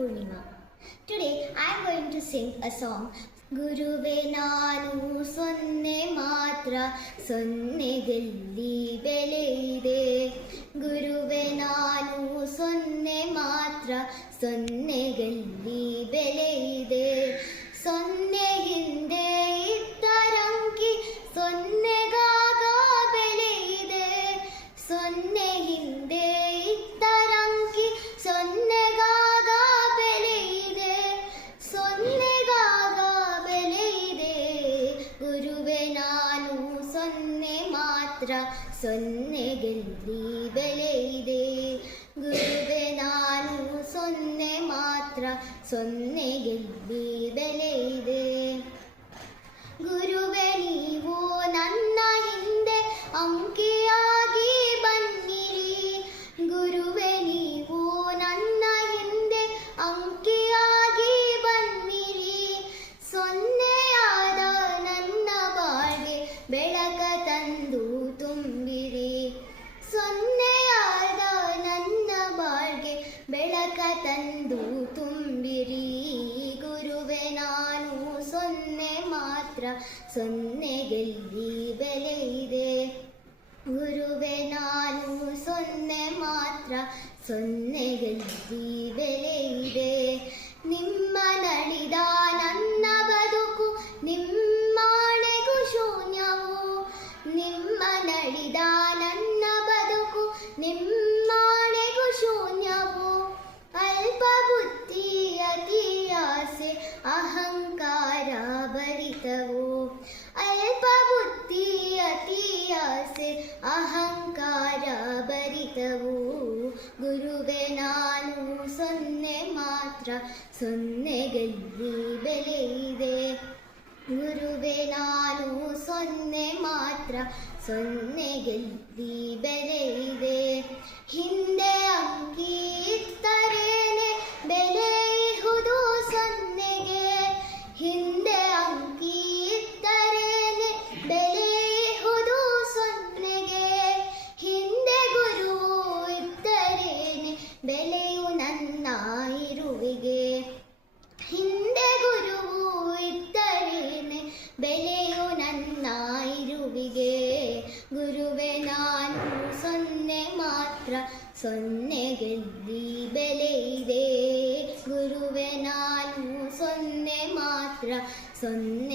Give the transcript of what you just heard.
Purnima. Today I am going to sing a song. ಗುರುವೆ ನಾನು ಸೊನ್ನೆ ಮಾತ್ರ ಸೊನ್ನೆಗೆಲ್ಲಿ ಬೆಲೆ ಇದೆ. ಗುರುವೆ ನಾನು ಸೊನ್ನೆ ಮಾತ್ರ ಸೊನ್ನೆಗೆಲ್ಲಿ ಬೆಲೆ ಇದೆ. ಸೊನ್ನೆ ಹಿಂದೆ ಇದ್ದರಂಕಿ ಸೊನ್ನೆಗಾಗ ಬೆಲೆ ಇದೆ. ಸೊನ್ನೆ ಹಿಂದೆ ಇದ್ದರಂಕಿ ಸೊನ್ನೆಗಾಗ ಬೆಲೆ ಇದೆ. ಸೊನ್ನೆಗಾಗ ಬೆಲೆ ಇದೆ. ಗುರುವೆ ನಾನು ಸೊನ್ನೆ ಮಾತ್ರ ಸೊನ್ನೆಗೆಲ್ಲಿ ಬೆಲೆ ಇದೆ. ಗುರುವೆ ನಾನು ಸೊನ್ನೆ ಮಾತ್ರ ಸೊನ್ನೆಗೆಲ್ಲಿ ಬೆಲೆ ಇದೆ. ಗುರುವೆ ನೀವು ನನ್ನ ಹಿಂದೆ ಅಂಕಿಯಾಗಿ ಬನ್ನಿರಿ. ಗುರುವೆ ನೀವು ನನ್ನ ಹಿಂದೆ ಅಂಕಿಯಾಗಿ ಬನ್ನಿರಿ. ಸೊನ್ನೆಯಾದ ನನ್ನ ಬಾಳ್ಗೆ ಬೆಳಕ ತಂದು ತುಂಬಿರಿ. ಸೊನ್ನೆಯಾದ ನನ್ನ ಬಾಳ್ಗೆ ಬೆಳಕ ತಂದು ತುಂಬಿರಿ. ಗುರುವೆ ನಾನು ಸೊನ್ನೆ ಮಾತ್ರ ಸೊನ್ನೆಗೆಲ್ಲಿ ಬೆಲೆ ಇದೆ. ಗುರುವೆ ನಾನು ಸೊನ್ನೆ ಮಾತ್ರ ಸೊನ್ನೆಗೆಲ್ಲಿ ಬೆಲೆ ಇದೆ. ನಿಮ್ಮ ನಳಿದ ನನ್ನ ಬದುಕು ನಿಮ್ಮಾಣೆಗೂ ಶೂನ್ಯವು. ನಿಮ್ಮ ನಳಿದ ನನ್ನ ಬದುಕು ನಿಮ್ಮಾಣೆಗೂ ಶೂನ್ಯವು. ಅಲ್ಪ ಬುದ್ಧಿ ಅತಿ ಆಸೆ ಅಹಂಕಾರ ಭರಿತವು. ಅಲ್ಪ ಬುದ್ಧಿ ಅತಿ ಆಸೆ ಅಹಂಕಾರ ಭರಿತವು. ಗುರುವೆ ನಾನು ಸೊನ್ನೆ ಮಾತ್ರ ಸೊನ್ನೆಗೆಲ್ಲಿ ಬೆಲೆ ಇದೆ. ಗುರುವೆ ನಾನು ಸೊನ್ನೆ ಮಾತ್ರ ಸೊನ್ನೆಗೆಲ್ಲಿ ಬೆಲೆ ಇದೆ. ಹಿಂದೆ ಅಂಕಿ ಇತ್ತರೇನೆ ಬೆಲೆ ಇಹುದು ಸೊನ್ನೆಗೆ. ಹಿಂದೆ ಅಂಕಿ ಇತ್ತರೇನೆ ಬೆಲೆ ಇಹುದು ಸೊನ್ನೆಗೆ. ಹಿಂದೆ ಗುರು ಇದ್ದರೇನೆ ಬೆಲೆಯು ನನ್ನ ಇರುವಿಗೆ. ಹಿಂದೆ ಗುರುವು ಇದ್ದರೇನೆ ಬೆಲೆಯು ನನ್ನ ಇರುವಿಗೆ. ಗುರುವೆ ನಾನು ಸೊನ್ನೆ ಮಾತ್ರ ಸೊನ್ನೆಗೆಲ್ಲಿ ಬೆಲೆ ಇದೆ. ಗುರುವೆ ನಾನು ಸೊನ್ನೆ ಮಾತ್ರ ಸೊನ್ನೆ